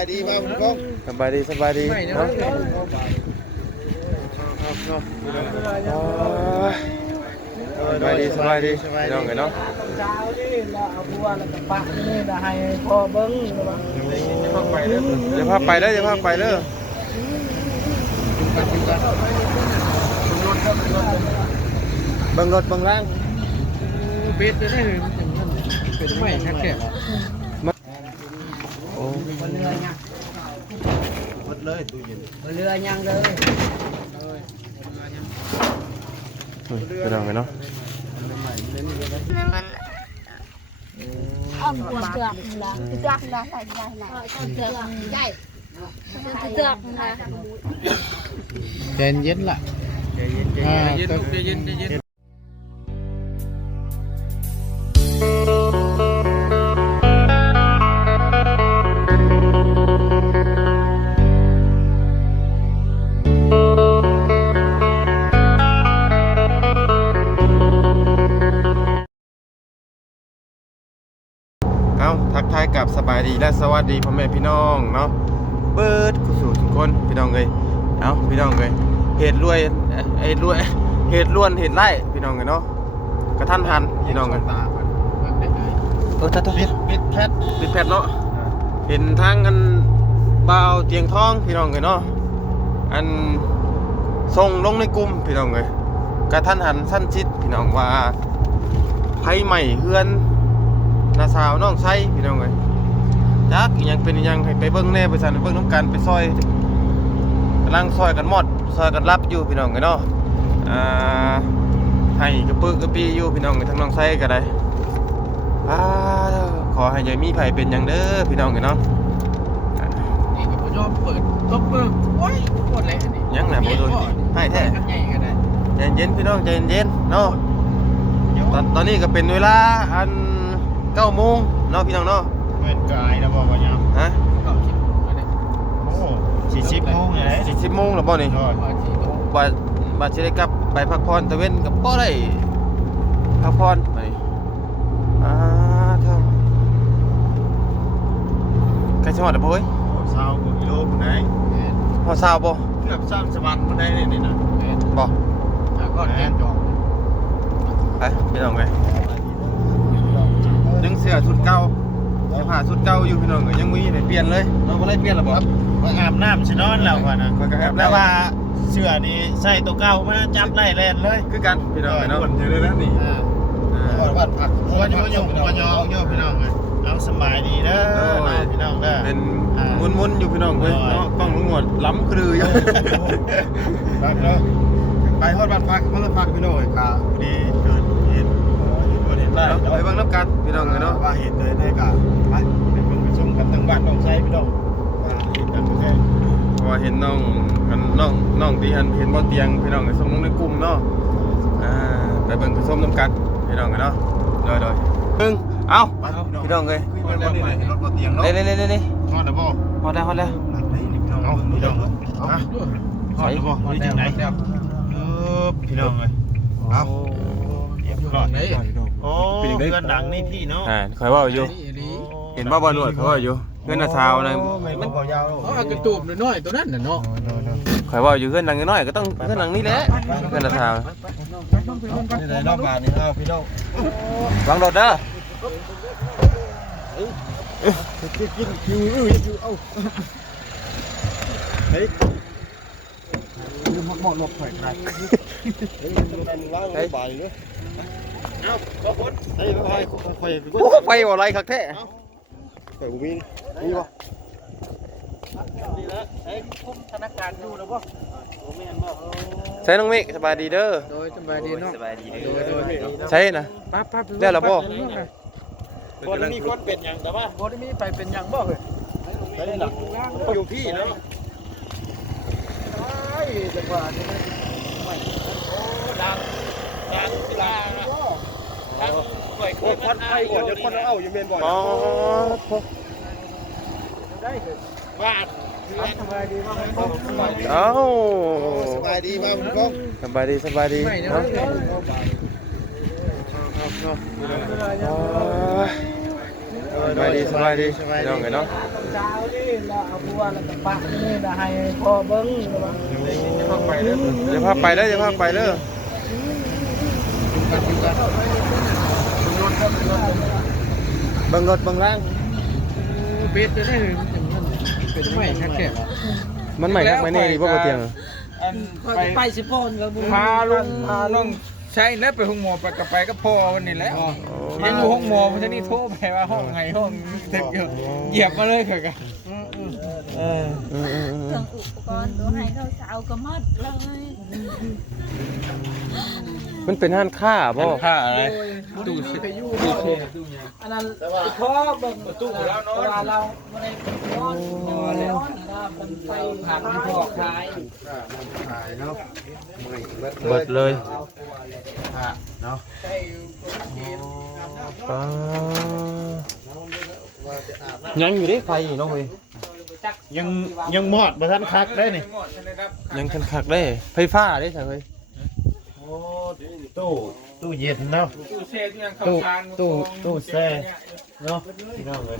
ายดีมาคุณก้อง สบายดีสบายดีเนาะสบายดีสบายดีน้องไงเนาะ เช้านี่เราเอาบัวแล้วก็ปะนี่เราให้พ่อเบิ้งระวัง เดี๋ยวพาไปเด้อเดี๋ยวพาไปเด้อเบิ่งรถเบิ่งล่าง เป็ดจะได้เป็นไม่ชัดแค่ โอ้ บนเรือยัง หมดเลยตู้เย็น บนเรือยังเลย ไปน้องไงเนาะ ông buồn tượng là tượng là phải này này tượng dậy tượng là ใจเย็นล่ะ ใจเย็นใจเย็นลูกใจเย็นใจเย็นทักทายกับสบายดีและสวัสดีพ่อแม่พี่น้องเนาะเบิดกุศลทุกคนพี่น้องเลยเอาพี่น้องเลยเหตุรวยเหตุล้วนเหตุไร่พี่น้องเลยเนาะกระทันหันพี่น้องเลยปิดแพทเนาะเห็นทางกันบ่าวเตียงทองพี่น้องเลยเนาะอันส่งลงในกลุ่มพี่น้องเลยกระทันหันสั้นชิดพี่น้องว่าไผใหม่เฮือนน้าสาวน้องไส้พี่น้องเอ้ยจักยังเป็นยังให้ไปเบิ่งแน่ไปสั่นเบิ่งน้ำกันไปซอยกำลังซอยกันหมดซอยกันรับอยู่พี่น้องเอ้ยเนาะให้กระปึกกระปีอยู่พี่น้องเอ้ยทั้งน้องไส้ก็ได้ขอให้ยายมีไผเป็นอย่างเด้อพี่น้องเอ้ยเนาะ นี่ก็ยอมเปิดตบมือโอ้ยปวดเลยอันนี้ ยังน่ะบ่โดนให้แท้ ใหญ่ก็ได้ ใจเย็นพี่น้องใจเย็นเนาะตอนนี้ก็เป็นเวลาอัน9 โมงเนาะพี่น้องเนาะ เงินกายนะบอกว่ายัง ฮะ ก็คิดอันนี้ โอ้40 โมงเลย 40 โมงแล้วบ่นี่ ว่าที่ต้อง บาดสิได้กลับไปพักผ่อนตะเว้นกับบ่ได้พักผ่อนไปเท่าใกล้สิฮอดแล้วบ่เอ้ย เช้ากิโลคนไหน ฮอดซาวบ่ เกือบ3 สวรรค์คนไหนนี่นะ บ่ ถ้าก็แกนจอง ไปพี่น้องเอ้ยยังเสื้อชุดเก่าเสื้อผ้าชุดเก่าอยู่พี่น้องเอ้ยยังมีให้เปลี่ยนเลยเนาะบ่ได้เปลี่ยนแล้วบ่ ว่าอาบน้ำสินอนแล้วก่อนนะ ข้อยก็อาบน้ำ แล้วว่าเสื้อนี่ใส่ตัวเก่ามาจับไล่แล่นเลย คือกันพี่น้องเอ้ยเนาะ อยู่เลยนะนี่บ้านพักวันยองพี่น้องเอาสบายดีเด้อพี่น้องเด้อ เป็นมุนๆอยู่พี่น้องเอ้ยเนาะกล้องลุงหนวดล้ำกรืออยู่ ครับเนาะไปฮอดบ้านพักพี่น้องกะพอดีเกิดเหตุได้ ไปเบิ่งน้ำกันพี่น้องเอ้ยเนาะ ว่าเหตุเลยได้กะไปเบิ่งไปชมกันทั้งบ้านน้องไส้พี่น้องว่าเหตุกันแท้ เพราะว่าเห็นน้องที่หันเห็นบ่เตียงพี่น้องเอ้ยส่งลงในกลุ่มเนาะไปเบิ่งไปชมน้ำกันพี่น้องเอ้ยเนาะโดยเบิ่งเอ้าพี่น้องเอ้ย คุยกันบ่ได้รถบ่เตียงเนาะ เร็วฮอดแล้วบ่ ฮอดแล้ว หนักเลยพี่น้องเอาพี่น้องฮะฮอดแล้วบ่นี่จังไดพี่น้องเอ้ยเอาเรียบร้อยโอ้เพื่อนดังนี่พี่เนาะ ข่อยว่าอยู่เห็นบ่หนวดเขาว่าอยู่เพื่อนน่ะชาวนะ มันบ่ยาว เขาเอากระตูบน้อยๆตัวนั้นน่ะเนาะ ข่อยว่าอยู่เพื่อนหลังน้อยก็ต้องเพื่อนหลังนี้แหละเพื่อนน่ะชาว นี่ได้รอบบาทนี่เอาพี่น้อง วางรถเด้อ กินเอาเฮ้ยหมดหลบข่อยได้เฮ้ยมันล้างใบเนาะเอาก็คนเฮ้ยไป โอ้ไปบ่ไรคักแท้ ข่อยบ่มีนี่บ่ นี่แหละไอ้คุมธนาคารอยู่แล้วบ่โอ้แม่นบ่ ใช้น้องเมฆสบายดีเด้อ โดยสบายดีเนาะโดย ใช่นะ ปั๊บ ได้แล้วบ่ บ่มีคนเป็นหยังแต่ว่า บ่ได้มีไปเป็นหยังบ่เฮ้ย ไปได้หลักอยู่พี่เนาะ ไอ้จังหวะนี้มันดังกีฬานะดังป่วย คนไทยบ่จะคนเอาอยู่เมนบ่ อ๋อ ได้เกิด บ้าน สบายดีมากครับ เอ้า สบายดีมากคุณก้อง สบายดี ไม่นะ เนาะ สบายดีพี่น้องเนาะ เช้านี่เราเอาบัวแล้วก็ปักนี่เราให้พ่อเบิ้ง อย่าพาไปเด้ออย่าพาไปเด้อเบิ่งรถเบิ่งล่าง เบ็ดจะได้เป็นไม่คักแก่ มันใหม่ครับไหมนี่บ่เตียง ไปสิพ่นกับพาลุงใช่แล้วไปห้องหมอไปกับไปก็พอวันนี้แล้วยังอยู่ห้องหมอมันจะนี่โทรไปว่าห้องไงห้องถึงเหยียบมาเลยค่ะ เครื่องอุปกรณ์ตัวให้เขาสาวก็หมดเลย มันเป็นห้านค่าบ่ ค่าอะไร ตู้เชอันนั้นพ่อเบิ่งตู้แล้วนอนเราไม่ได้นอนแล้วมันไปผ่านพ่อขาย เบิดเลย เนาะ ยังอยู่ดิไฟน้องเว้ย ยังหมอดบ่ทันคักได้นี่ ยังคักได้ไฟฟ้าได้ใช่เฮ้ย โอ้ตู้เย็นเนาะ ตู้เชที่ยังเข้า ตู้แช่เนาะพี่น้องเลย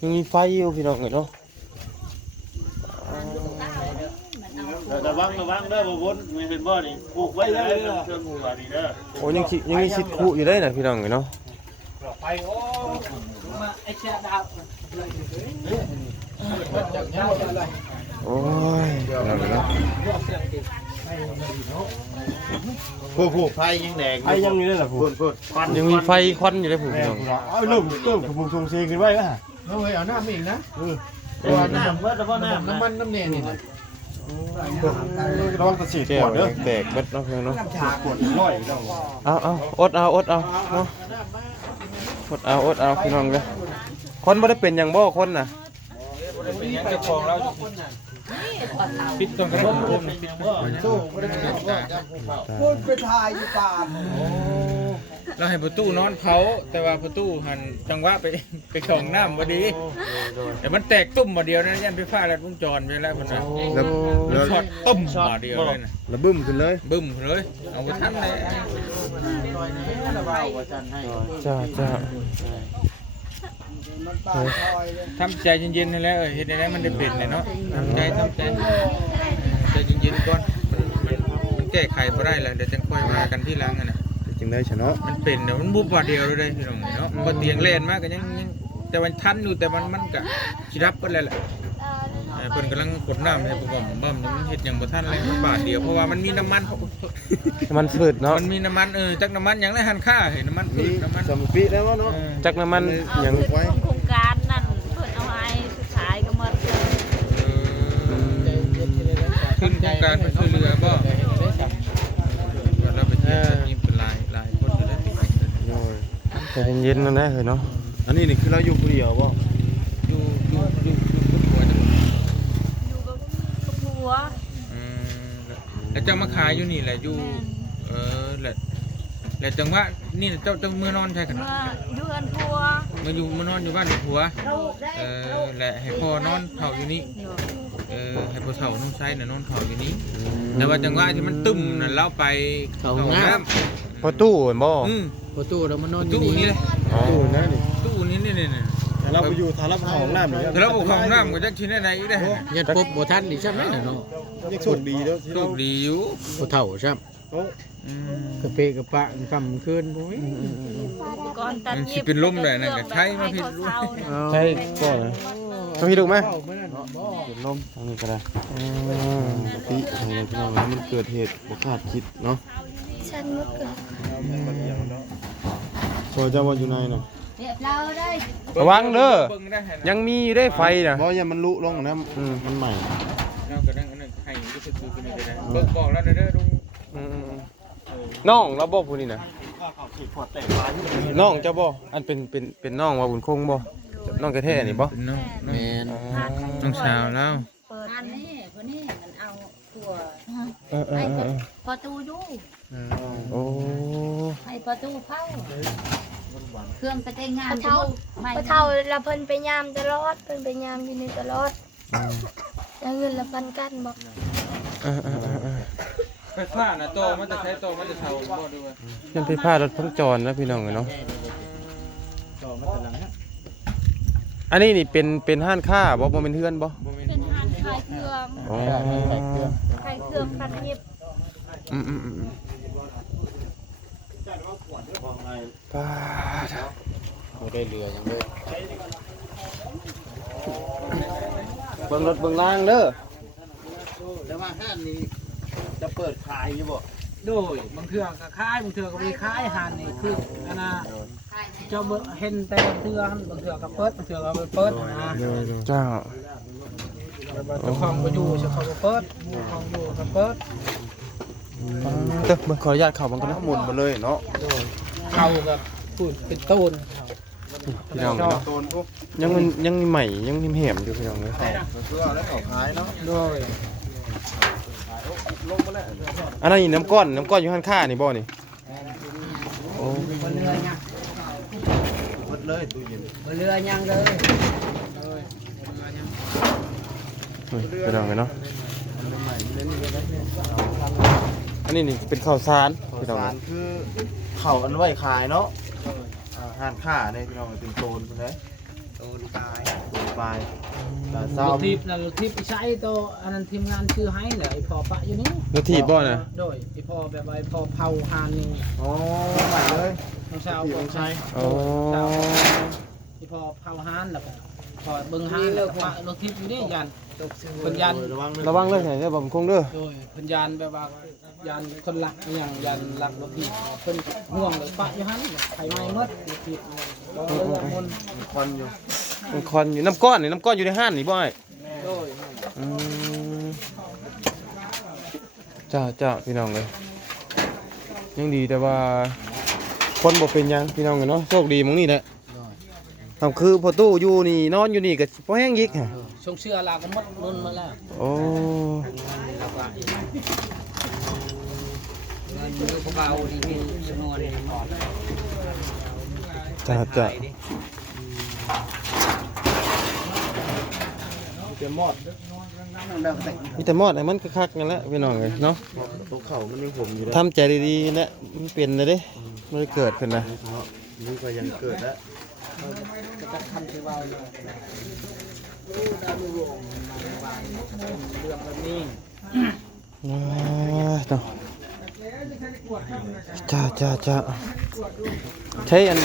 ยังมีไฟอยู่พี่น้องเนาะ ระวังเด้อบ่วนไม่เห็นบ่นี่ปลูกไว้เลยเครื่องหัวนี่เด้อ โอ้ยังมีชิดคู่อยู่ได้น่ะพี่น้องเนาะ ไปโอ้มาไอ้เชียดาว โอ้ยพี่น้องเนาะ ผู้ไฟยังแดง ไอ้ยังมีได้หรอพูด ควัน ยังมีไฟควันอยู่ได้ผมพี่น้อง เอาเริ่มขบุงทรงเซขึ้นไว้ป่ะ เฮ้ยเอาน้ำอีกนะ ตัวน้ำเมื่อแต่ว่าน้ำ น้ำมันน้ำเนยนี่ ระวังตะฉีด แก้ ข ว วดเด้อ แตกเบิดเนาะเพียงเนาะ ขวดร้อยต้อง เอาอดเอาเนาะอดเอาพี่น้องเลยคนบ่ได้เป็นหยังบ่คนน่ะ เป็นยังจะคลองแล้วปิดตรงกระผมพุ่มนี่ สู้ไม่ได้พูดไปถ่ายอยู่ป่า เราให้ประตูนอนเขาแต่ว่าประตูหันจังหวะไปช่องน้ำพอดีแต่มันแตกตุ่มมาเดียวนะยันไฟฟ้าลัดวงจรไปแล้วมันนะ แล้ว ช็อตตุ่มมาเดียวเลยนะ ระบึ้มขึ้นเลย บึ้มเลยเอาไปทันเลย จ้า ทำใจเย็นๆนั่นแหละเห็นได้มันได้เป็นเลยเนาะทำใจใจเย็นๆก่อนมันแก้ไขไม่ได้เลยเดี๋ยวจะค่อยมากันที่หลังนะ จึงได้ชนะ มันเป็นเดี๋ยวมันบุบว่าเดียวเลยพี่น้องเนาะพอเตียงเล่นมากก็ยังแต่มันทันอยู่แต่มันก็ชิรับก็เลยแหละเพิ่นกำลังกดน้ำให้ผมบ่มยังเฮ็ดยังบ่ทันเลยมันบาทเดียวเพราะว่ามันมีน้ำมัน มันฝืดเนาะ มันมีน้ำมันจักน้ำมันยังได้หันค่าเห็นน้ำมันพืชน้ำมัน สมปีแล้วเนาะ จักน้ำมันหยัง ไว้โครงการนั่นเพิ่นเอาให้ขายก็หมดเลย ขึ้นโครงการไปช่วยเรือบ่เราไปเที่ยวนี่เป็นหลายคนอยู่แล้ว โอ้ยใจเย็นๆนั่นแหละเฮ้ยเนาะ อันนี้นี่คือเราอยู่คนเดียวป่ะ อยู่หัวจัง อยู่กับผัว แล้วเจ้ามาขายอยู่นี่แหละอยู่แล้วจังหวะนี่เจ้ามือนอนใช่กัน เมื่ออยู่กันผัว มานอนอยู่บ้านผัวแหละให้พ่อนอนเผาอยู่นี่ให้พ่อเฒ่าน้องชายน่ะนอนเผาอยู่นี่แต่ว่าจังหวะที่มันตึ้มน่ะเราไปเข้าห้องน้ำ พอตู้เห็นบ่ ประตูเรามานอนอยู่นี่เลย อ๋อ ตู้นี่นี่ เราไปอยู่ทางรับของน้ำนี่ แล้วเอาของน้ำก็จะชิ้นไหนอีกได้ ยัดปุ๊บบ่ทันอีกใช่ไหมเนาะ ยังโชคดีเด้อที่ ลู เรา กดีอยู่ บ่เฒ่าใช่ไหมกระเปะกระปะกำคืนบ่มี ก่อนตัด มันสิเป็นลมเลยนะก็ใช้มาผิดรู้ ใช่ก่อนต้องพี่ดูไหมเป็นลมทางนี้ก็ได้ปกติทางนี้พี่น้องมันเกิดเหตุบ่คาดคิดเนาะ ฉันมันเกิด ซอยเจ้าว่าอยู่ในน่ะ เรียบเราได้ ระวังเด้อยังมีได้ไฟน่ะ บ่อย่ามันลุลงนะมันใหม่ เราก็นั่งให้รู้สึกคือนี่ได้เบิกบอกแล้วเด้อลุง น้องเราบ่ผู้นี้น่ะน้องเจ้าบ่อันเป็นน้องว่าบุญคงบ่น้องแท้ๆนี่บ่ เป็นน้อง แม่น น้องสาวแล้ว เปิดอันนี้คนนี้มันเอาตัว ประตูอยู่ โอ้ ให้ประตูเข้าเครื่องไปแต่งงาน เท่าเท่าละเพิ่นไปยามตลอดเพิ่นไปยามอยู่นี่ตลอดแล้วเงินละพันกันบอก ไฟฟ้าน่ะโตมันจะใช้โตมันจะเช่าบ่ด้วย ยังไฟฟ้ารถพังจรนะพี่น้องเนาะอันนี้นี่เป็นห้านค้าบ่เป็นเฮือนบ่ เป็นทานขายเครื่อง อ๋อ ขายเครื่องคันเย็บ ป้าด บ่ได้เรือยังเลย เบิ่งรถเบิ่งล่างเด้อ แต่ว่าห้านนี้จะเปิดขายอยู่บ่ โดยบางเทื่อก็ขายบางเทื่อก็บ่ขายหานนี่คืออันน่ะเจ้าเบิ่งเห็นแต่บางเทื่อก็เปิดบางเทื่อก็บ่เปิดนะ เจ้า เจ้าของบ่อยู่เจ้าของบ่เปิดหมู่ของอยู่ก็เปิด เด้อขออนุญาตเข้ามันก็น้ำหมุนมาเลยเนาะ เข้ากับพูดเป็นต้น พี่น้องเนาะยังมีใหม่ยังมีแหมอยู่พี่น้องเลย เพื่อแล้วเขาขายเนาะ โดย อันนั้นนี่น้ำก้อนอยู่ข้างข้านี่บ่นี่โอ้ บ่เรือยัง หมดเลยตู้เย็น บ่เรือยังเลย พี่น้องเลยเนาะอันนี้นี่เป็นข้าวสารพี่น้อง สารคือเขาอันไว้ขายเนาะห้านค้าเนี่ยพี่น้องเป็นโซนคนไหน โดนตาย โซนปลายแต่ ร เศร้า ถทิพย์นั่นรถทิพย์ใช้ตัวอันนั้นทีมงานชื่อให้แหละไอ้พ่อปะอยู่นี่ รถถีบบ่นะ โดยไอ้พ่อแบบว่าไอ้พ่อเผาหานนี่ โอ้ใหม่เลย น้องสาว พี่ บ ข อ อก งใช้ โอ้ ที่พอเผาฮานแล้วก็พอเบิ่งฮานแล้วก็รถทิพย์อยู่นี่ยันเพิ่นยัน ระวังเลยไหนเด้อบ่คงเด้อ โดยเพิ่นยันแบบว่ายันคนหลักอหย่างยันหลักรถทิพย์เพิ่นห่วงเลยปะอยู่หันไผไม้หมดรถทิพย์บ่เรื่องมนต์ ควันอยู่ มันคอนอยู่น้ำก้อนอยู่ในห้านนี่บ่ไอ้ โดย อืมจ้าพี่น้องเลยยังดีแต่ว่าคนบ่เป็นหยังพี่น้องเนาะโชคดีหมึงนี่แหละทำคือพอตู้อยู่นี่นอนอยู่นี่ก็บ่แห้งยิกฮะ ชงเชื่อลาก็หมดนุ่นมาแล้ว โอ้ แล้วก็เงินมือพวกเราที่มีจำนวนพอ จ้า เตรียมมอด มีแต่มอดไอ้มันคักๆนั่นแหละพี่น้องเลยเนาะ ตัวเข่ามันยังผมอยู่แล้ว ทำใจดีๆนะมันเปลี่ยนเลยเด้มันเกิดขึ้นนะ นี่ก็ยังเกิดแล้ว จะตัดคำที่ว่าอยู่ดาวดวงเรื่องแบบนี้ เนาะจ้าใช้อัน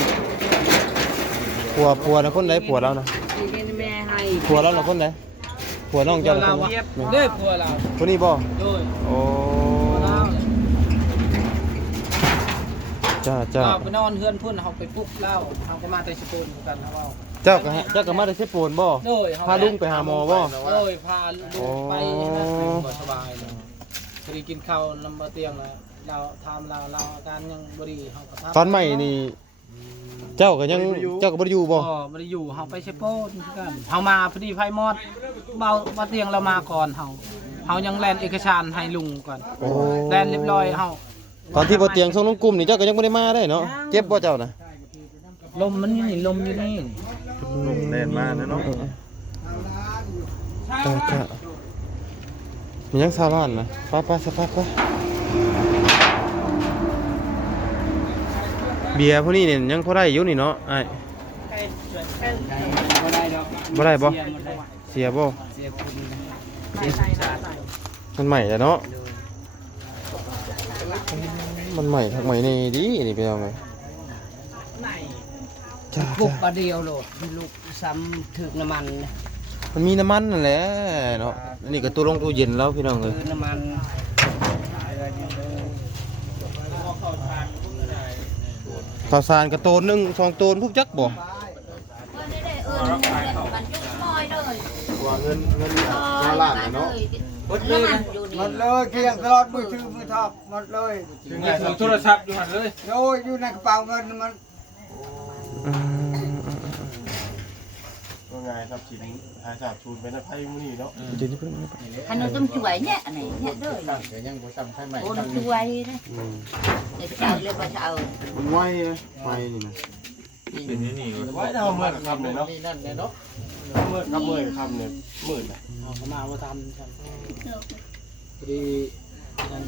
ผัวนะคนไหนผัวเรานะ แม่ให้ ผัวเรานะคนไหนผัวน้องเจ้านะคน เด้อผัวเรา คนนี้บ่ โดย โอ้ ผัวเรา จ้า เราไปนอนเฮือนพุ่นเขาไปปลุกเล่าเขาก็มาแต่สปูนกันเขาเอา เจ้าก็มาได้ใช้ปูนบ่ โดย พาลุงไปหาหมอบ่ โดยพาลุงไปนะบ่สบายเลยพอดีกินข้าวนำมาเตียงเลยเราทำเราอาการยังบ่ดีเขาก็ทำ ตอนใหม่นี่เจ้าก็บ่ได้อยู่บ่ บ่ได้อยู่เขาไปเชโป้คือกันเขามาพอดีไฟมอดมาเตียงเรามาก่อนเขายังแลนเอกสารให้ลุงก่อน โอ้ แลนเรียบร้อยเขา ตอนที่บ่เตียงส่งลงกลุ่มนี่เจ้าก็ยังบ่ได้มาได้เนาะเจ็บบ่เจ้านะ ลมมันอยู่นี่ลมอยู่นี่ เล่นมาแล้วเนาะ จ้ามียังชาวบ้านนะไปสภาพไปเบียร์พวกนี้เนี่ยยังพอได้อยู่นี่เนาะไอ้ บ่ได้ดอก บ่ได้บ่ เสียหมดเลย เสียบ่ เสียคุณมันใหม่แล้วเนาะมันใหม่ทักใหม่นี่ดีนี่ไปเอาไงจ้า ลูกปลาเดียวโลดลูกซ้ำถึกน้ำมัน มันมีน้ำมันนั่นแหละเนาะอันนี้ก็ตู้ลงตู้เย็นแล้วพี่น้องเอ้ย คือน้ำมัน ข้าวสารกระโตน1 2โตนพวกจักบ่ มันยุ่งน้อยเลย ว่าเงินล้านเนาะ น้ำมันอยู่นี่ มันเลยเกลี้ยงตลอดมือถือมือถอกหมดเลย เงินโทรศัพท์อยู่หันเลย โอ้ยอยู่ในกระเป๋าเงินมัน ว่าไงครับชิ้นหาจากชูนเป็นไพ่มือนี่เนาะ เดี๋ยวนี้เพิ่น anh nói tôm chuối nhé này nhé đời ก็ยังบ่ซ้ำไผใหม่ ôn chuối đấy để sao lên bao sao มันไหวนะไฟนี่นะ เป็นนี่ ไหวเอาเมื่อคำเลยเนาะ นี่นั่นเลยเนาะ เมื่อคำเนี่ยหมื่นนะ เอาเข้ามาว่าทำพอดี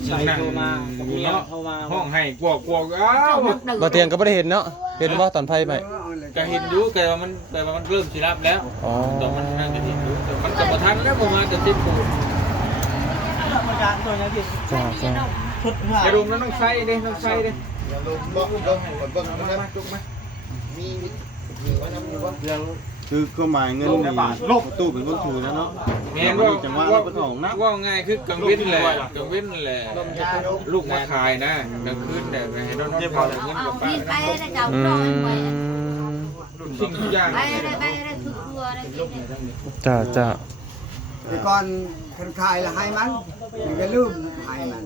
ใส่โทรมาเมียโทรมา ห้องให้กวกอ้าว บ่เตียงก็บ่ได้เห็นเนาะเห็นบ่ตอนไฟไป ก็เห็นอยู่แต่ว่ามันเริ่มสิรับแล้ว อ๋อ แต่มันน่าจะเห็นอยู่แต่มันก็บ่ทันแล้วประมาณจะ10 ปูน จ้าจ้า อย่ารุมแล้วต้องใส่เด้ต้องใส่เด้ อย่าลงบ่ลงให้คนเบิ่งมันนะ จุกมา มีว่าน้ำอยู่ว่าเรื่องคือก็หมายเงินในตู้เป็นเบิ่งถือนะเนาะ แม่น ว่า ว่า จังหวะเราเป็นของนะ ว่าง่ายคือกังเว้นแหละกังเว้นแหละลูกมาขายนะกลางคืนแต่ให้นอนๆเอาเงินกับป้า ไปได้เจ้า อื น้อยไป ม สิ่งทุกอย่าง ไปได้คือครัวได้กิน จ้าจ้า แต่ก่อนคนขายละให้มันมันก็ลืมให้มัน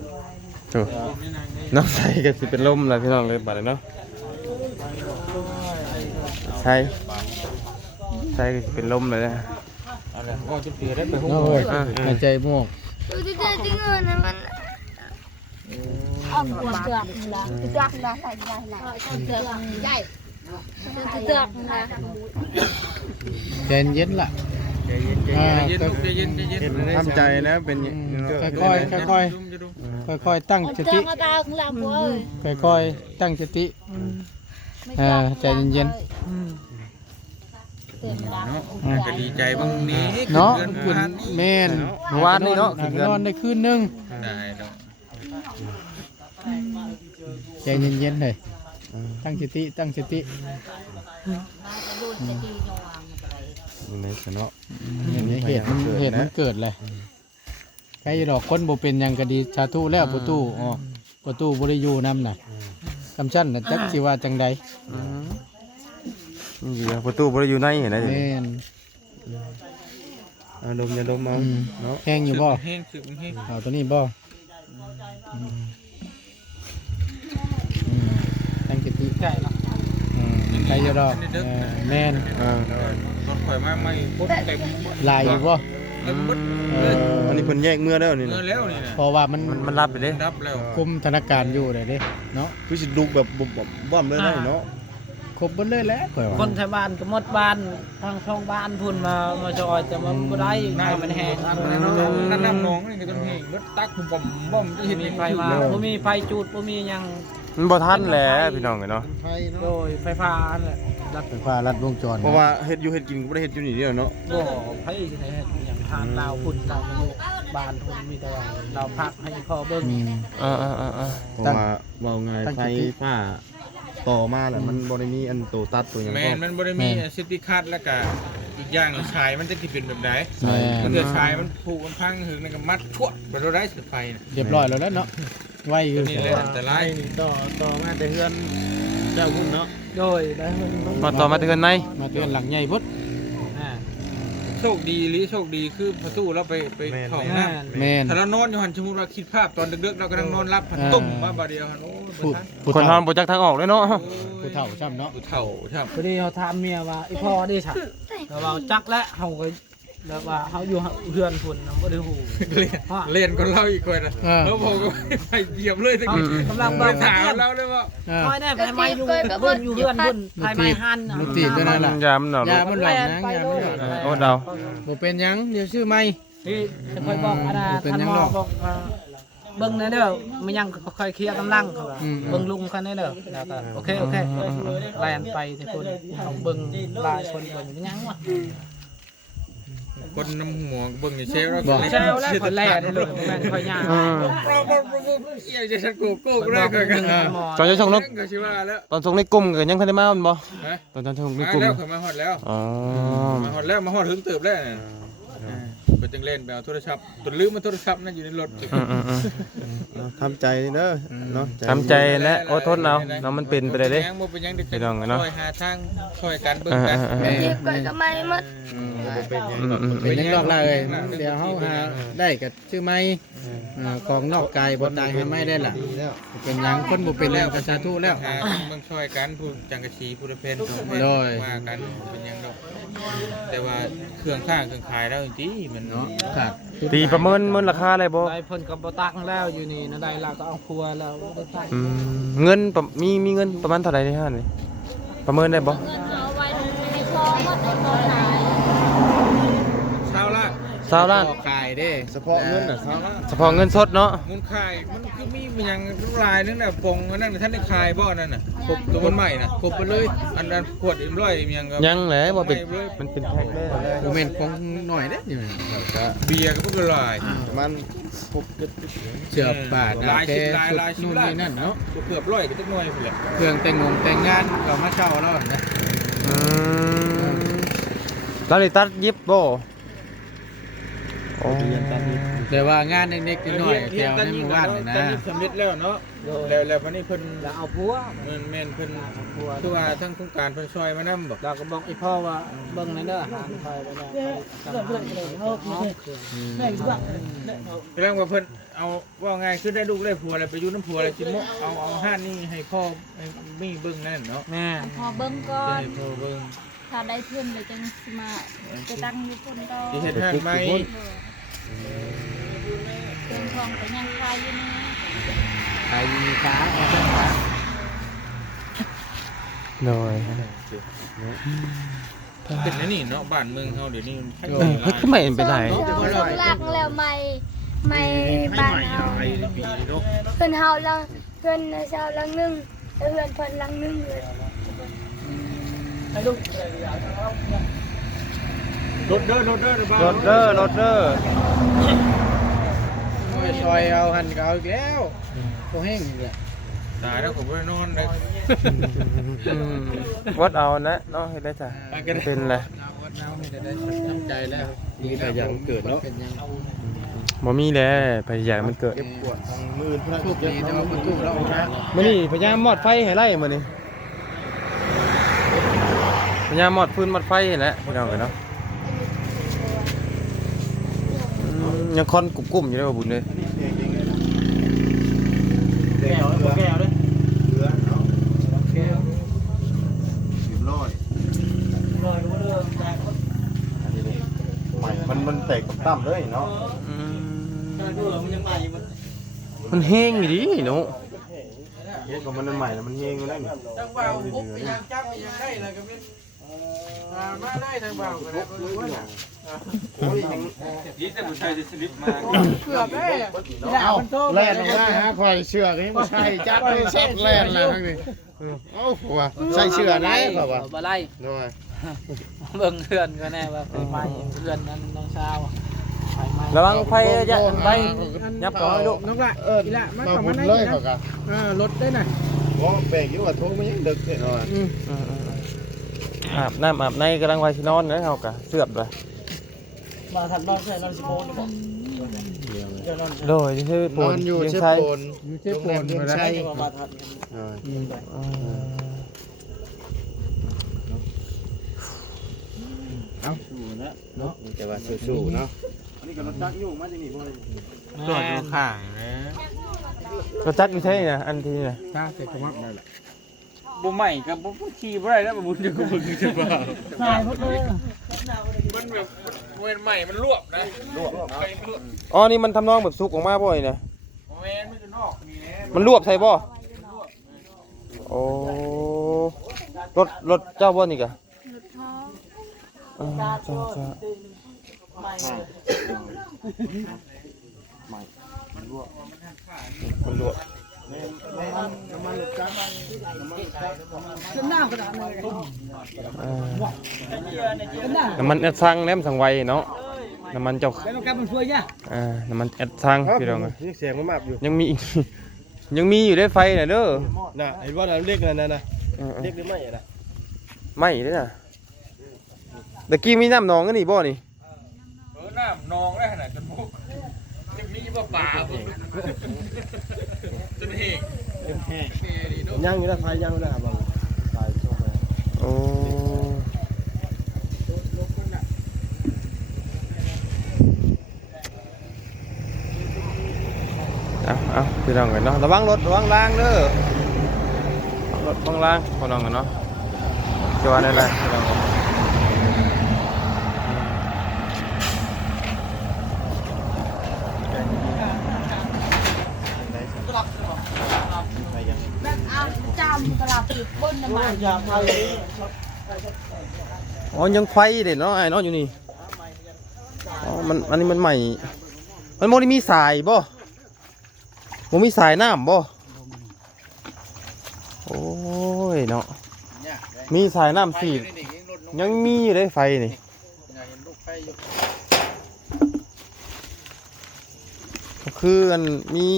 โอ้น้ำใสก็สิเป็นลมแล้วพี่น้องเลยบัดนี้เนาะใช่ก็สิเป็นลมเลยนะ อะไรก็จะเปลี่ยนได้ไปหุ้ม โอ้ยหายใจม่วง ดูที่เจอที่เงินนะมัน อ้อมตัวเตือกละเตือกละใส่ใหญ่ละเตือกใหญ่เตือกละ ใจเย็นล่ะ ใจเย็นใจเย็นใจเย็นใจเย็น ทำใจนะเป็น ค่อยๆค่อยๆตั้งส เตื ติ อกตาของเราเว้ย ค่อยๆตั้งสติใจเย็น เตือกละ เนาะก็ดีใจบางนี้ ๆเนาะคุณแม่น เมื่อวานนี้เนาะ นอนได้คืนนึง ได้เนาะ ใจเย็นๆเลยตั้งสติตั้งสติ อยู่ในเนาะ เหตุมันเกิดเลยใครดอกคนบ่เป็นหยังก็ดีสาธุแล้วประตูอ๋อประตูบ่ได้อยู่นำน่ะคำชั้นน่ะจักสิว่าจังใด อยู่ประตูบ่ได้อยู่ในเห็นได้ แม่น ดมอย่าดมเอาเนาะ แห้งอยู่บ่ แห้งสึกมันแห้ง เอาตัวนี้บ่ตั้งสติใกล้ละใครจะดอกแม่น รถข่อยมาไม่ปุ๊บเต็ม ลายอยู่บ่ เต็มหมด อันนี้เพิ่นแยกเมื่อแล้วนี่ เงินแล้วนี่นะ เพราะว่ามัน มันรับไปเด้ รับแล้ว คุมธนาคารอยู่เลยเด้เนาะ คือสิดุแบบบ่อมเลยได้เนาะ ครบเบิดเลยแหละข่อยว่า คนไทยบ้านก็หมดบ้านทางช่องบ้านพุ่นมาจอยแต่มันบ่ได้น้ำมันแห้ง นั่นน้ำน้องนี่ก็ต้นแห้งรถตักบ่มบ่มจะเห็น มีไฟมาบ่มีไฟจูดบ่มีหยัง มันบ่ทันแหละพี่น้องเนาะ โดยไฟฟ้านั่นแหละรัด ไฟฟ้าลัดวงจร เพราะว่าเฮ็ดอยู่เฮ็ดกินก็บ่ได้เฮ็ดอยู่นี่เดียวเนาะ บ่ไผสิให้อย่างทานลาวพุ่นลาวมนุษย์บ้านพุ่นมีแต่ว่าเราพักให้พ่อเบิ่ง เพราะว่าเว้าง่ายไฟฟ้าต่อมาแล้วมันบ่ได้มีอันโตตัดตัวหยัง แม พ นมันบ่ได้มีซิตี้คัทแล้วก็อีกอย่างชายมันจะสิเป็นแบบใด แม่ มันเกิดชายมันผูกมันพังหึงนั่นก็มัดชวดบ่ได้สิไฟน่ะ เรียบร้อยแล้วเนาะไว้อยู่ นี่แหละอันตราย ต่อมาแต่เฮือนเจ้าคุณเนาะ โดยได้มัน มาต่อมาเทือนใน มาเตือนหลังใหญ่พุทธ โชคดีหรือโชคดีคือประตูเราไปเข้าห้องน้ำ แม่น ถ้าเรานอนอยู่หันสมมุติว่าคิดภาพตอนดึกๆเรากำลังนอนรับหันตุ่มมาบาดเดียวหันโอ้ย ผู้ คนทำบ่จักทางออกเลยเนาะ ผู้เฒ่าช้ำเนาะ ผู้เฒ่าครับ พอดีเขาถามเมียว่าไอ้พ่อได้ฉันแล้วว่าจักและเฮาก็แล้วว่าเฮาอยู่เฮือนพุ่นบ่ได้ฮู้ เล่นกับเราอีกคนนะแล้วผมก็ไปเหยียบเลยตะกี้ กำลัง ไป เบิ่ง ถามเราเลยว่า คอยได้ไฟไหม้อยู่เพิ่นอยู่เฮือนพุ่นไฟไหม้หัน ลูกตีบด้วยนั่นล่ะ ยามันเนาะ ยามันหลอกนะยามันหลอก โอ้เดา บ่เป็นหยังเดี๋ยวซื้อใหม่ นี่จะคอยบอกอาณาท่านหมอบอกเบิ่งในเด้อมันยังค่อยเคลียร์กำลังเขาว่าเบิ่งลุงคันในเด้อแล้วก็โอเคแล่นไปแต่คนต้องเบิ่งหลายคนเบิ่งมันยังวะ คนน้ำหัวเบิ่งนี่เชฟเรา แซวแล้วคนแล่ได้เลยแม่นค่อยยาก เอี่ยจะชักโกโก้ก็ได้เคยกัน ตอนจะส่งนก ก็ชิว่าแล้ว ตอนส่งในกลุ่มก็ยังทันได้มาบ่ ฮะ ตอนส่งใน มาก ลุ่ม แล้วเคยมาฮอดแล้ว อ๋อ มาฮอดแล้วมาฮอดถึงเติบแล้วก็จึงเล่นไปเอาโทรศัพท์ตัวลืมมาโทรศัพท์นั่นอยู่ในรถ ทำใจเด้อเนาะ ทำใจและอดทนเอาเนาะมันเป็นไปได้เด้ ยังบ่เป็นยังเด็ก ไปลองกันเนาะ ช่วยหาทางช่วยกันเบิ่งกัน เจ็บก่อนก็ไม่หมด เป็นหยังหรอก เป็นหยังนอกละเลยเดี๋ยวเฮาหาได้ก็ซื้อใหม่ของนอกกายบ่ตายหาไม่ได้ล่ะเป็นหยังคนบ่เป็นแล้วก็สาธุแล้ว หาเบิ่งช่วยกันผู้จังกะชีผู้เพนว่ากันเป็นยังดอกแต่ว่าเครื่องข้างเครื่องขายแล้วจริงๆมัน เนาะขาด ตีประเมินราคาได้บ่ ได้เพิ่นก็บ่ตักแล้วอยู่นี่นะได้แล้วก็เอาครัวแล้วบ่ตัก เงินมีเงินประมาณเท่าไหร่ในห้างนี่ประเมินได้บ่ เงินเอาไว้ในคอหมดในคอหาย เช้าละ 20 ล้าน ขายเด้ เฉพาะเงินน่ะ20 ล้าน เฉพาะเงินสดเนาะ เงินขายมันคือมีมันยังลายนึงน่ะปงอันนั้นน่ะท่านได้ขายบ่นั่นน่ะครบตัวมันใหม่น่ะครบไปเลยอันขวดอิ่มร้อยอิ่มยังก็ ยังแหละบ่เป็นมันเป็นแพ็คได้ บ่แม่นของหน่อยเด้นี่ เบียร์ก็บ่ลาย มันพบ เชือกปาด ลาย แค่ สิบลาย นู่นนี่นั่นเนาะ เกือบร้อยก็จักหน่อยพุ่นแหละ เครื่องแต่งงานก็มาเช่าแล้วนะ แล้วนี่ตัดยิบบ่โอ้ แต่ว่างานเล็กๆน้อยๆแถวในหมู่บ้านนี่นะ ตอนนี้สำเร็จแล้วเนาะแล้ววันนี้เพิ่น แล้วเอาผัว แม่นเพิ่นคือว่าทั้งโครงการเพิ่นช่วยมานำบ่ เราก็บอกไอ้พ่อว่าเบิ่งในเด้อหาไปไปได้ไป แรงว่าเพิ่นเอาว่าไงคือได้ลูกได้ผัวแล้วไปอยู่น้ำผัวแล้วสิมกเอาห้านนี่ให้พ่อให้มีเบิ่งนั่นเนาะ แม่ พอเบิ่งก่อน ให้พ่อเบิ่ง ถ้าได้ทุนเลยจังสิมาไปตั้งอยู่คนก็ สิเฮ็ดห้านใหม่ เครื่องทองก็ยังคายอยู่นี่ ใครมีค้าเอาเส้นค้า หน่อย เป็นอันนี้เนาะบ้านเมืองเฮาเดี๋ยวนี้ทั้ง เฮ้ยทำไมเป็นไร สองหลักแล้วไม่บ้านเฮา ปีเนาะ เพิ่นเฮาลังเพิ่นเช้าลังนึงแล้วเพิ่นเพิ่นลังนึงเลย รถเด้อบ้าน รถเด้อ โอ้ยซอยเอาหันก็เอาอีกแล้วตัวแห้งอีกแล้ว ตายแล้วผมบ่ได้นอนเลย วัดเอานะเนาะเฮ็ดได้จ้ะเป็นไร เอาวัดเอาให้ได้น้ำใจแล้วดีแต่ยังเกิดเนาะเป็นยัง บ่มีแล้วพยายามมันเกิด ปวดทางมือพระ โชคดีแต่ว่าประตูเราเอานะ มื้อนี้พยายามมอดไฟให้ไล่มื้อนี้พยายามมอดฟืนมอดไฟให้แหละพี่น้องกันเนาะยังคอนกุ้มๆอยู่เลยว่าบุญเลย แก้วเด้อเหลือเนาะแก้วใหม่มันแตกต่ำเลยเนาะ มันแห้งอยู่ดิเนาะ เฮ็ดกับมันใหม่แล้วมันเฮงอยู่แล้วนี่ จังว่าปุ๊บยังจับยังได้แล้วก็เป็นมาได้ทางบ่าวก็ได้บ่รู้ว่าน่ะ โอ้ยยัง ยิ่งแต่ผู้ชายจะสลิปมา เกือบได้ เอาแล่นออกมาหาคอยเชือกนี่บ่ใช่จับเลยเส้นแล่นแล้วทั้งนี้เอ้าหัวใส่เชือกได้เปล่าวะ บ่ไล่ ด้วย เบิ่งเพื่อนก็แน่ว่าไปใหม่เพื่อนนั้นน้องสาวไปใหม่ ระวังไฟจะไปยับก่อนให้ลูก น้องละอีละมา มา ต่อ บุ มา ญ ได้ เลย นะ เขาก็ รถได้หน่อย บ่แปลกอยู่ว่าโทรมายังดึกแท้เนาะ อาบน้ำอาบในกำลังไว้ที่นอนนะเฮากะเสือบเลย มาถัดนอกใส่นอนสิโมนบ่ โดยที่ชื่อปู นอน นอยู่ ยัง เชฟ ใช้ โปนอยู่เชฟโปนมาได้ มาถัด แต่ว่าสู้ๆเนาะอันนี้ก็รถจักรอยู่มาจากนี่บ่ได้ จอดอยู่ข้างนะ ก็จักอยู่ใช่นะอันที่นะ ถ้าเสร็จก็มักได้แหละ บ่ใหม่ก็บ่ขี่บ่ได้แล้วบ่บุญจะก็บึงจะบ่าว ใส่หมดเลย มันแบบมันใหม่มันรวบนะรวบ อ๋อนี่มันทำนองแบบสุกออกมาบ่อยนะ แม่นมันจะนอกนี่แหละ มันรวบใช่บ่โอ้รถเจ้าบ่นี่กะ รถท้อง จ้า มันลวก ขึ้นหน้าขนาดเลยขึ้นหน้า น้ำมันแอดซังแหนมสังไวเนาะน้ำมันเจ้า แล้วกลับมันช่วยเนี่ย น้ำมันแอดซังพี่น้อง นี่เสียงมันมากอยู่ ยังมียังมีอยู่ได้ไฟน่ะเด้อ น่ะไอ้ว่าเราเรียกนั่นน่ะเรียกหรือไม่น่ะ ไม่เด้อน่ะตะกี้มีน้ำหนองกันนี่บ่นี่ น้ำนองได้ขนาดจนมุกยังมีบ่ป่าบ่จนเฮง ย่างอยู่แล้วไฟย่างอยู่แล้วครับไฟโชคเลย โอ้เอาพี่น้องกันเนาะระวังรถระวังรางเด้อรถระวังรางพี่น้องกันเนาะจะว่าได้ไรพี่น้องกันนั่นเอาจำตลาดติดบนน้ำมัน อ๋อยังไฟเด็ดเนาะไอ้เนาะอยู่นี่ อ๋อมันอันนี้มันใหม่มันบ่ได้มีสายบ่บ่มีสายน้ำบ่โอ้ยเนาะมีสายน้ำสีดยังมีอยู่เลยไฟนี่ก็คืออันมี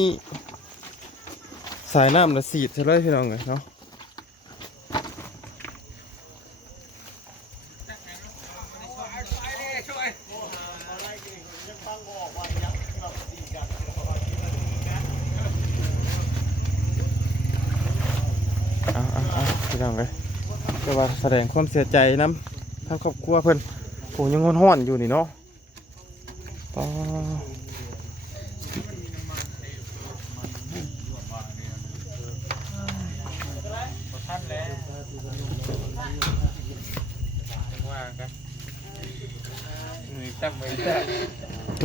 สายน้ำและสีดใช่ไหมพี่น้องเนาะพี่น้องเลยแต่ว่าแสดงความเสียใจน้ำทั้งครอบครัวเพิ่นผมยังห้อนๆอยู่นี่เนาะต่อ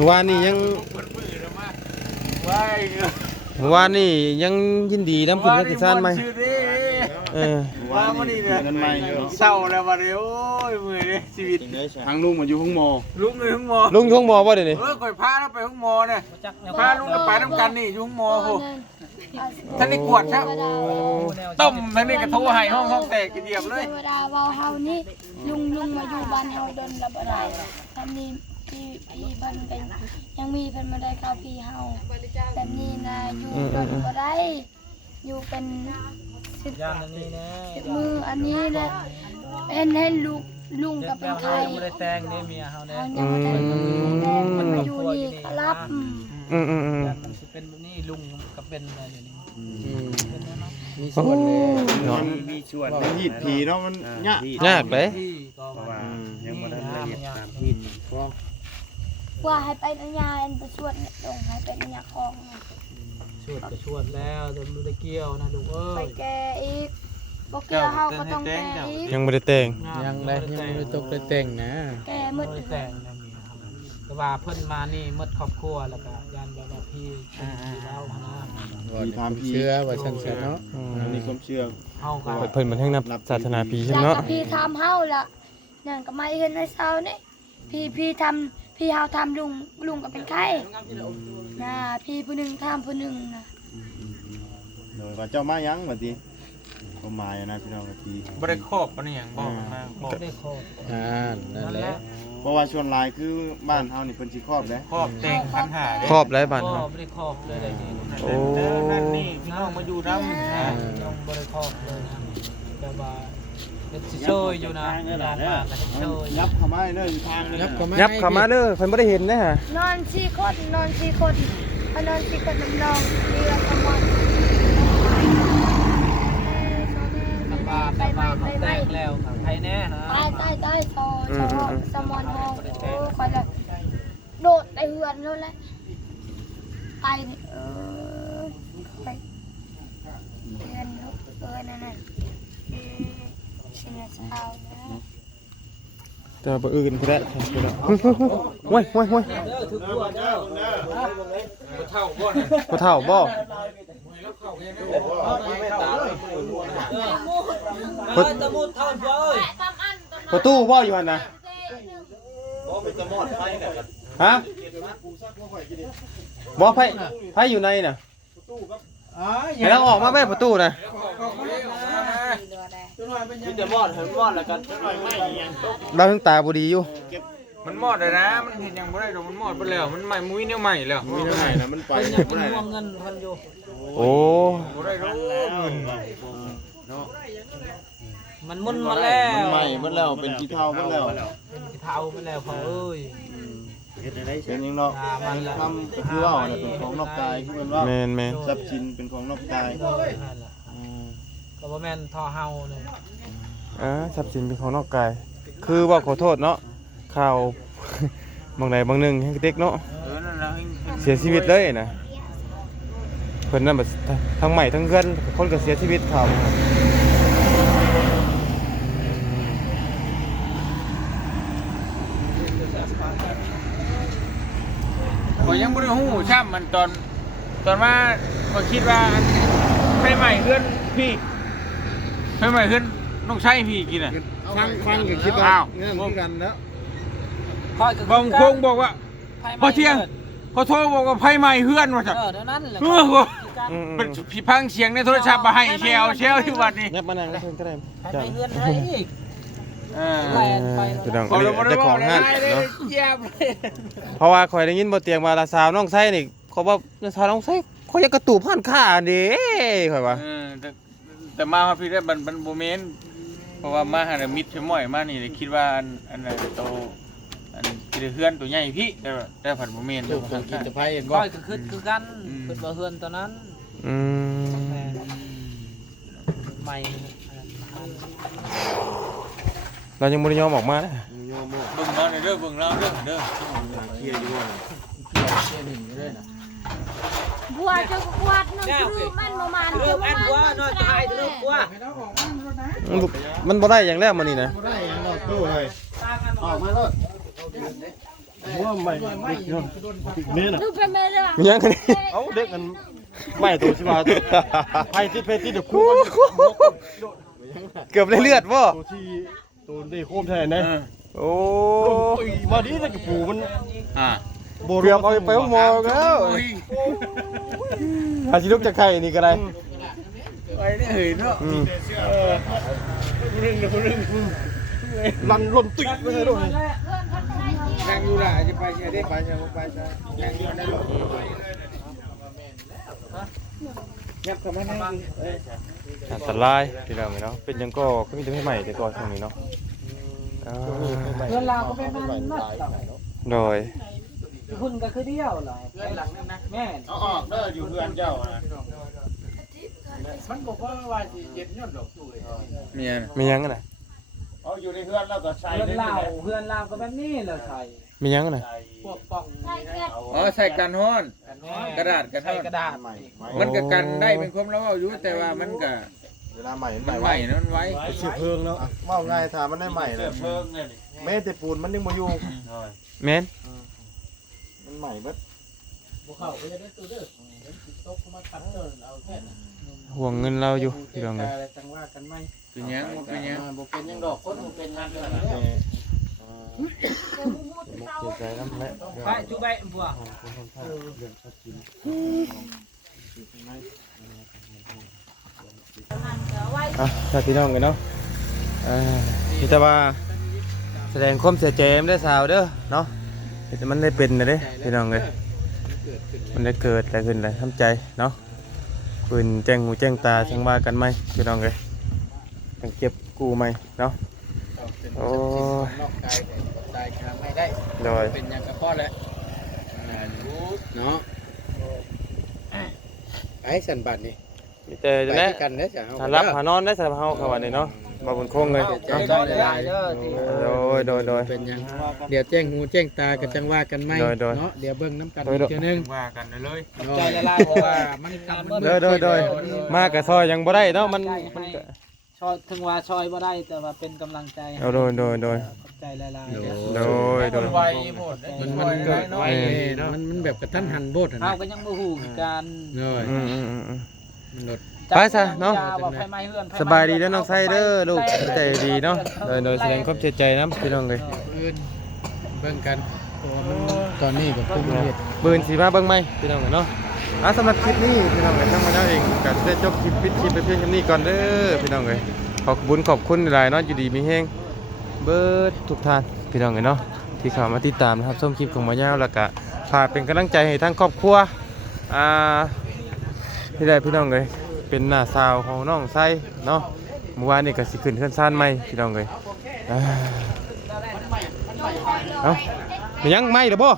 ว่านี่ยังว่านี่ยังยินดีน้ำคุณนักศึกษาไหมว่ามันนี่เนี่ยมันใหม่เศร้าแล้ววันนี้โอ้ยมือนี่ชีวิตทางลุงมาอยู่ห้องหมอลุงอยู่ห้องหมอ ลุงอยู่ห้องหมอป่ะเดี๋ยวนี้ก่อยพาเราไปห้องหมอเนี่ยพาลุงไปน้ำกันนี่อยู่ห้องหมอโหท่านนี่กวดครับต้มท่านนี่กระทู้ให้ห้องแตกกระเดียบเลยเวลาเว้าเฮานี่ลุงมาอยู่บ้านเฮาดนละบ่ได้ท่านนี่พี่เพิ่นก็ยังมีเพิ่นมาได้เข้าพี่เฮาแบบนี้นะอยู่ดนบ่ได้อยู่เป็นย่านอันนี้นะ มืออันนี้นะเห็นลุงกับเป็นใคร ไม่ได้แต่งเนี่ยเมียเขาเนี่ย ยังไม่ได้แต่งมันมาอยู่นี่ครับ มันจะเป็นแบบนี้ลุงกับเป็นอะไรอย่างนี้ มีส่วนเลยเนาะ มีชวนหีดผีเนาะมันยากเลย ยังบ่ได้ละเอียดตามที่ฟ้อง ว่าให้ไปนัญญาอันไปชวนลงให้ไปนัญญาคลอง ชวดแล้วจะไม่ได้เกี่ยวนะลุงเอ้ ไป ย แกอีกบ่เกี่ยวเฮาก็ต้องแกอีก ยังไม่ได้แต่ง ยังได้ยังไม่ได้ตกได้แต่งนะ แกมืด ไม่ได้แต่งนะเมียครับแต่ว่าเพิ่นมานี่มืดครอบครัวแล้วก็ยันแบบว่าพี่แล้วนะ มีทำผี เชื่อว่าฉันเชื่อเนาะ มีความเชื่อ เฮากัน เพิ่นมันแห่งนับศาสนาปีใช่ แล้ว เนาะ ก็พี่ทำเฮาล่ะนั่นก็ไม่เห็นในเช้านี่พี่ทำพี่เฮาทำลุงก็เป็นไข้นะพี่ผู้หนึงทำผู้หนึงนะ โดยว่าเจ้ามายังบัดนี้ความหมายนะพี่น้องกะที บ่ได้ครอบปานนี้หยังบ่มาครอบ ได้ครอบ นั่นแหละ เพราะว่าชวนหลายคือบ้านเฮานี่เพิ่นสิครอบเด้ ครอบแต่งคันหา ครอบไรบ้าน ก็ เขา ไม่ได้ครอบเลยอะไรนี่ โอ้ นั่นนี่พี่น้องมาอยู่นำ ยังบ่ได้ครอบเลยนะแต่ว่าเป็นสิโชยอยู่นะนานมากก็สิโชย ยับเข้ามาเด้ออยู่ทางนึง ยับเข้ามา ยับเข้ามาเด้อเพิ่นบ่ได้เห็นนะฮะ นอน4 คนนอน4 คนนอน4 คนน้องนี่เราก็มอน แต่ว่าเขาแต่งแล้วครับใครแน่นะ ตายซอสมอนห้องโอ้คนละโดดในเฮือนแล้วแหละไปนี่ไปเฮือนนั่นน่ะเสียสาวนะ แต่บ่อื่นพุ่นแหละพี่น้องห้วยถือตัวเจ้าบ่เท่าบ่นะ บ่เฒ่าบ่ประตูบ่อยู่หั่นน่ะบ่เป็นตะมอดไฟน่ะฮะบ่ไผอยู่ในน่ะให้เราออกมาแม่ประตูน่ะ มีแต่มอดเห็นมอดแล้วกัน เราถึงตาบ่ดีอยู่ มันมอดเลยนะมันเห็นยังบ่ได้ดอกมันมอดไปแล้วมันใหม่มุ้ยแนวใหม่แล้ว มีเท่าไหร่นะมันไป เป็นยังเป็นห่วงเงินพันอยู่ โอ้ บ่ได้ดอกเงิน มันมุ่นมาแล้ว มันใหม่หมดแล้วเป็นขี้เถ้าหมดแล้ว เป็นเท่าไปแล้วพอเอ้ย เป็นยังเนาะทำก็คือว่าเนี่ยเป็นของนอกกายคือเป็นว่า แม่น ทรัพย์สินเป็นของนอกกาย ก็บ่แม่นทอเฮาเลย ทรัพย์สินเป็นของนอกกายคือว่าขอโทษเนาะข่าว บางใดบางหนึงให้เด็กเนาะ นั่นล่ะ เสียชีวิตเลยนะเพิ่นนั่นแบบทั้งใหม่ทั้งเพื่อนคนก็เสียชีวิตข่าว ก็ยังบ่ได้ฮู้ช้ำมันตอนว่าก็คิดว่าไฟใหม่เพื่อนพี่ไฟใหม่เพื่อนน้องชายพี่กินน่ะ ฟังก็คิดว่าเงื่อนกันแล้ว บางคงบอกว่าพอเที่ยงเขาโทรบอกว่าไฟไหม้เฮือนว่าจัง เดี๋ยวนั้นแหละ เป็นพี่พังเสียงในโทรศัพท์มาให้เชลที่วัดนี่ ยับมานั่งเพิ่นก็ได้ ไปเฮือนให้อีก พี่น้องอันนี้เจ้าของห้านเนาะ เยี่ยมเลย เพราะว่าข่อยได้ยินบ่เตียงว่าละสาวน้องไส้นี่เขาว่าสาวน้องไส้เขาอยากกระตูผ่านค่าเด้ข่อยว่า แต่มาพี่ได้บันโบเมนเพราะว่ามาหามิดเฉม่อยมานี่เลยคิดว่าอันไหนโตอันกินเฮือนตัวใหญ่พี่แต่ผัดโบเมน ลูกคนกินจะไผเองบ่ ก้อยก็คือกันคือว่าเฮือนตอนนั้น อืม ใหม่ เรายังบ่ได้ยอมออกมานะ เบิ่งเราเด้อเบิ่งเราเด้อเคลียร์อยู่ว่า บัวจะกวาดนั่นคือมันประมาณ เริ่มอันว่าน้อยตายเริ่มกว่า มันบ่ได้อย่างแรกมื้อนี้นะ ได้ยังรอตู้เลยออกมาแล้วว่าใหม่นี่น่ะ ดูเป็นไม่ได้ มีหยังกันนี่ เอาเด็กกันไม่ตัวสิว่าไผที่เพชรที่เด็กคู่ เกือบได้เลือดบ่ ตัวที่ตัวได้โคมแทนนะ โอ้ มาดีแต่กระปูมัน เกือบเอาไปห้องหมอแล้วอาสิลุกจากไข่นี่ก็ได้ ไอ้นี่เห็นเนาะ ลันล่นติ๊กไปเลยด้วย นั่งอยู่ล่ะจะไปเชียร์ได้ไปเชียร์ไปเชียร์นั่งอยู่ได้ลูกยับเข้ามานั่ง อันตรายพี่น้องเนาะเป็นหยังก็มีแต่ใหม่แต่ก่อนช่วงนี้เนาะ เฮือนลาวก็เป็นมันนัด โดย คุณก็คือเดียวเหรอเฮือนหลังนึงนะแม่ เอาออกเด้ออยู่เพื่อนเจ้านะ มันบอกว่าสิเจ็บย้อนดอกตู้ เมีย มีหยังกันน่ะ เอาอยู่ในเพื่อนแล้วก็ใส่ เฮือน ได้ ลาวเฮือนลาวก็แบบนี้เลยใส่ มีหยังกันน่ะ พวกป้อง ใช่เกิด อ๋อใส่กันฮ้อนกระดาษกันฮ้อน กระดาษ มันก็กันได้เป็นความเราเอาอยู่แต่ว่ามันก็ เวลาใหม่ มันใหม่นะมันไว้ เชื้อเพลิงแล้วว่าง่ายถ้ามันได้ใหม่เลยแม้แต่ปูนมันยังมาอยู่ แม่น มันใหม่เบิด บ่เข้าไปได้ตู้เด้อตกมาตัดเด้อเอาแค่ ห่วงเงินเราอยู่พี่น้องเอ้ย จังว่ากันไหม เป็นยังเป็นยัง บ่เป็นยังดอกคนบ่เป็นนั่นเด้อ เสียใจนำแหละ ไปจุใบบัว ถ้าพี่น้องกันเนาะมีแต่ว่าแสดงความเสียใจไม่ได้สาวเด้อเนาะแต่มันได้เป็นนะเด้พี่น้องเลยมันได้เกิดอะไรขึ้นอะไรทำใจเนาะปืนแจ้งหูแจ้งตาช่างว่ากันไหมพี่น้องเลยต้องเก็บกู้ไหมเนาะโอ้ย นอกกายตายทำให้ได้ โดย เป็นอย่างกระเพาะแหละเนาะไอ้สันบัตรนี่ มีแต่ ไป แน่ ด้วยกันได้จ้ะ หารับหานอนได้สำหรับเฮาเขาวันนี้เนาะมาบนโค้งเลย ใจ เนาะ ได้ โดย เป็นยังเดี๋ยวแจ้งหูแจ้งตากันจังว่ากันไหม โดย เนาะเดี๋ยวเบิ่งน้ำกัน โดย อีกเทีนึง ว่ากันเลย ใจละลาย เพราะว่ามันกำมัน โดยมากกับซอยยังบ่ได้เนาะมันก็ ชอยถึงว่าชอยบ่ได้แต่ว่าเป็นกำลังใจ เอาโดย ใจละลาย โดย ไวหมด มันเกิดไวเนาะมันแบบกระทันหันโบด เฮาก็ยังบ่ฮู้การ เนาะ อืม มันลด ไปซะเนาะ สบายดี แล้ แล้วน้องไซเดอร์ลูกใจดีเนาะโดยแสดงความเสียใจน้ำพี่น้องเลย เบิ่งกันเพราะว่ามันตอนนี้กับคุมเหตุ ปืนสีมาเบิ้งไหมพี่น้องเลยเนาะสำหรับคลิปนี้พี่น้องเลยทั้งมาแล้วเองก็จะได้จบคลิปปิดคลิปไปเพียงแค่นี้ก่อนเด้อพี่น้องเลยขอบคุณหลายเนาะอยู่ดีมีแห้งเบิร์ดทุกท่านพี่น้องเลยเนาะที่เข้ามาติดตามนะครับชมคลิปของมาเย้าแล้วก็ฝากเป็นกำลังใจให้ทั้งครอบครัวที่ได้พี่น้องเลยเป็นหน้าสาวของน้องไซเนาะเมื่อวานนี่ก็สิขึ้นขึ้นซ่านใหม่พี่น้องเลยเอ้ามันยังไม่หรือบ่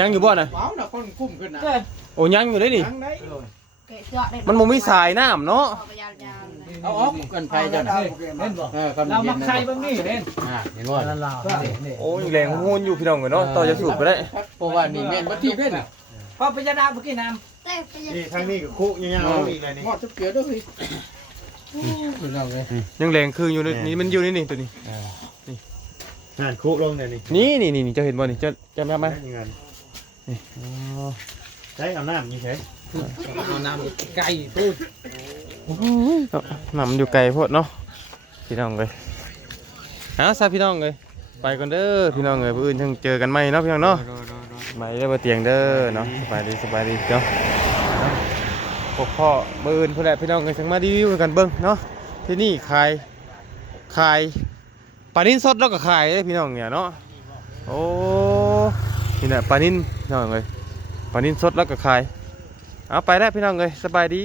ยังอยู่บ่น่ะ ว้าวน่ะคนกุ้มขึ้นนะ โอ้ยังอยู่ได้นี่มันบ่มีสายน้ำเนาะ เอาออกกันไปจังเล่นบ่เรามั เรามั ก ก ใช้ ใช้ เบิ่งนี่เด่น เห็นบ่ นั่นล่ะ โอ้ยแรงโหนอยู่พี่น้องเนาะต่อจะสูบไปได้ เพราะว่านี่แม่นบ่ที่เล่น พอพญานาคเมื่อกี้น้ำ เต้ไปยัง นี่ทางนี้ก็คุยาวๆอีกเลยนี่ หมดทุกเกลือด้วยพี่น้องเลย ยังแรงคืออยู่นี่มันอยู่นี่ตัวนี้ งานคุลงเลยนี่ นี่จะเห็นบ่นี่จะจำได้ไหม งานใช้เอาน้ำนี่ใช่ เอาน้ำไก่พูด น้ำมันอยู่ไกลโพดเนาะพี่น้องเลย เอาซะพี่น้องเลยไปก่อนเด้อพี่น้องเลยผู้อื่นยังเจอกันใหม่เนาะพี่น้องเนาะไม่ได้บ่เตียงเด้อเนาะสบายดีเนาะพวกพ่อเบิ่นผู้ใดพี่น้องเลยสังมารีวิวกันเบิ่งเนาะที่นี่ขายปลานิ่นสดแล้วก็ขายเด้อพี่น้องเนี่ยเนาะโอ้นี่แหละปลานิ่นพี่น้องเลยปลานิ่นสดแล้วก็ขายเอาไปได้พี่น้องเลยสบายดี